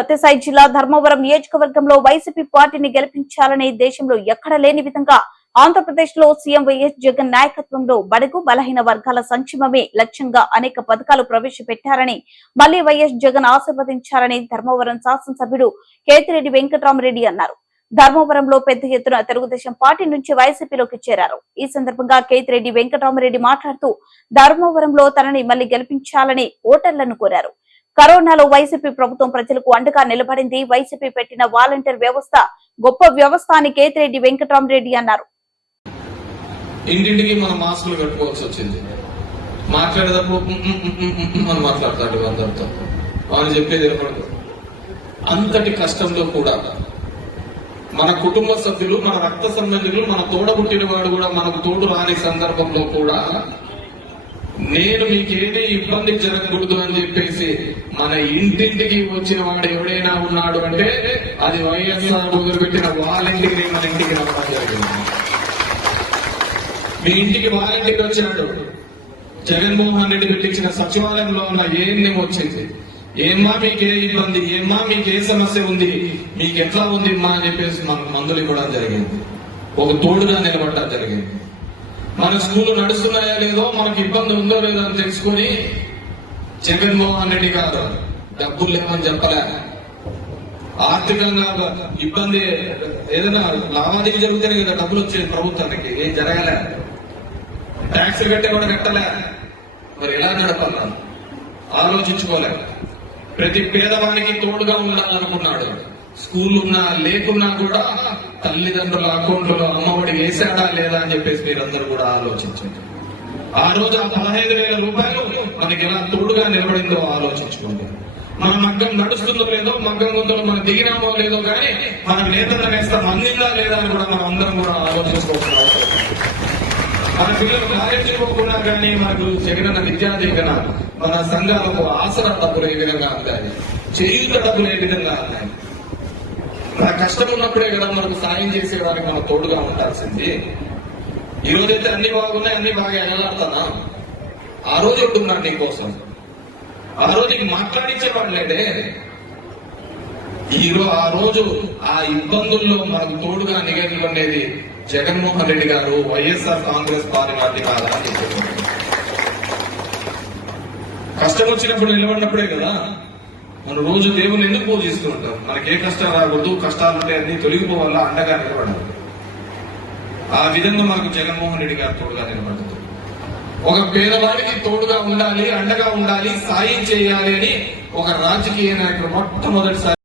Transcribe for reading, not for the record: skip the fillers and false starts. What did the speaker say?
సత్యసాయి జిల్లా ధర్మవరం నియోజకవర్గంలో వైసీపీ పార్టీని గెలిపించాలని దేశంలో ఎక్కడ లేని విధంగా ఆంధ్రప్రదేశ్ లో సీఎం వైఎస్ జగన్ నాయకత్వంలో బడుగు బలహీన వర్గాల సంక్షేమమే లక్ష్యంగా అనేక పథకాలు ప్రవేశపెట్టారని మళ్లీ వైఎస్ జగన్ ఆశీర్వదించారని ధర్మవరం శాసనసభ్యుడు కేతిరెడ్డి వెంకటరామరెడ్డి అన్నారు. ధర్మవరంలో పెద్ద ఎత్తున తెలుగుదేశం పార్టీ నుంచి వైసీపీలోకి చేరారు. ఈ సందర్భంగా కేతిరెడ్డి వెంకటరామరెడ్డి మాట్లాడుతూ ధర్మవరంలో తనని మళ్లీ గెలిపించాలని ఓటర్లను కోరారు. కరోనాలో వైసీపీ ప్రభుత్వం ప్రజలకు అండగా నిలబడింది. వైసీపీ పెట్టిన వాలంటీర్ వ్యవస్థ గొప్ప వ్యవస్థ అని కేతిరెడ్డి వెంకటరామరెడ్డి అన్నారు. ఇంటింటికి మనం మాస్కులు కట్టుకోవాల్సి వచ్చింది. మాట్లాడేటప్పుడు మనం మాట్లాడతాడు అందరితో, వాళ్ళు చెప్పేది వినపడదు. అంతటి కష్టంలో కూడా మన కుటుంబ సభ్యులు, మన రక్త సంబంధికులు, మన తోడబుట్టిన వాడు కూడా మనకు తోడు రాని సందర్భంలో కూడా నేను మీకేది ఇబ్బంది జరగకూడదు అని చెప్పేసి మన ఇంటింటికి వచ్చిన వాడు ఎవడైనా ఉన్నాడు అంటే అది వైఎస్ఆర్ మొదలుపెట్టిన వాలంటీర్ మన ఇంటికి రావడం జరిగింది. మీ ఇంటికి వాలంటీర్ వచ్చినాడు. జగన్మోహన్ రెడ్డి పెట్టించిన సచివాలయంలో ఉన్న ఏఎన్ఎం వచ్చింది. ఏమ్మా మీకే ఇబ్బంది, ఏమ్మా మీకే సమస్య ఉంది, మీకు ఎట్లా ఉంది మా అని చెప్పేసి మనకు మందులు ఇవ్వడం జరిగింది. ఒక తోడుగా నిలబడటం జరిగింది. మన స్కూల్ నడుస్తున్నాయో లేదో, మనకు ఇబ్బంది ఉందో లేదో అని తెలుసుకుని జగన్మోహన్ రెడ్డి గారు డబ్బులు లేవని చెప్పలే. ఆర్థికంగా ఇబ్బంది ఏదైనా లావాదేవీ జరిగితేనే కదా డబ్బులు వచ్చేది ప్రభుత్వానికి. ఏం జరగలే. ట్యాక్సులు కట్టేవాడు కట్టలే. మరి ఎలా నడపాల ఆలోచించుకోలే. ప్రతి పేదవానికి తోడుగా ఉండాలనుకున్నాడు. స్కూల్ ఉన్నా లేకున్నా కూడా తల్లిదండ్రుల అకౌంట్లో అమ్మఒడి వేశాడా లేదా అని చెప్పేసి మీరందరూ కూడా ఆలోచించండి. ఆ రోజు ఆ 15,000 రూపాయలు మనకి ఎలా తోడుగా నిలబడిందో ఆలోచించుకోండి. మన మగ్గం నడుస్తుందో లేదో, మగ్గం గుంతలో మనం దిగినామో లేదో కానీ మన నేతన్న నేస్తం అందిందా లేదా అని కూడా మనం అందరం కూడా ఆలోచించుకోవాల్సిన అవసరం. మన పిల్లలు కాలేజీకి పోకుండా కానీ మనకు జగనన్న విద్యాదీవెన, మన సంఘాలకు ఆసరా డబ్బులు ఏ విధంగా అందాయి, చేయూత డబ్బులు ఏ విధంగా అందాయి. మన కష్టం ఉన్నప్పుడే కదా మనకు సాయం చేసేదానికి మనం తోడుగా ఉండాల్సింది. ఈ రోజైతే అన్ని బాగున్నాయి, అన్ని బాగా ఎగలాడుతున్నా. ఆ రోజు ఉంటున్నాడు నీకోసం. ఆ రోజుకి మాట్లాడించేవాడు లేడే. ఆ రోజు ఆ ఇబ్బందుల్లో మనకు తోడుగా నిలబడేది జగన్మోహన్ రెడ్డి గారు, వైఎస్ఆర్ కాంగ్రెస్ పార్టీ కాదా అని చెప్పారు. కష్టం వచ్చినప్పుడు నిలబడినప్పుడే కదా మనం రోజు దేవుని ఎందుకు పూజిస్తూ ఉంటాం. మనకి ఏ కష్టం రాకూడదు, కష్టాలుంటే అన్ని తొలగిపోవాలా, అండగా నిలబడాలి. ఆ విధంగా మనకు జగన్మోహన్ రెడ్డి గారు తోడుగా నిలబడదు. ఒక పేదవాడికి తోడుగా ఉండాలి, అండగా ఉండాలి, సాయం చేయాలి అని ఒక రాజకీయ నాయకుడు మొట్టమొదటిసారి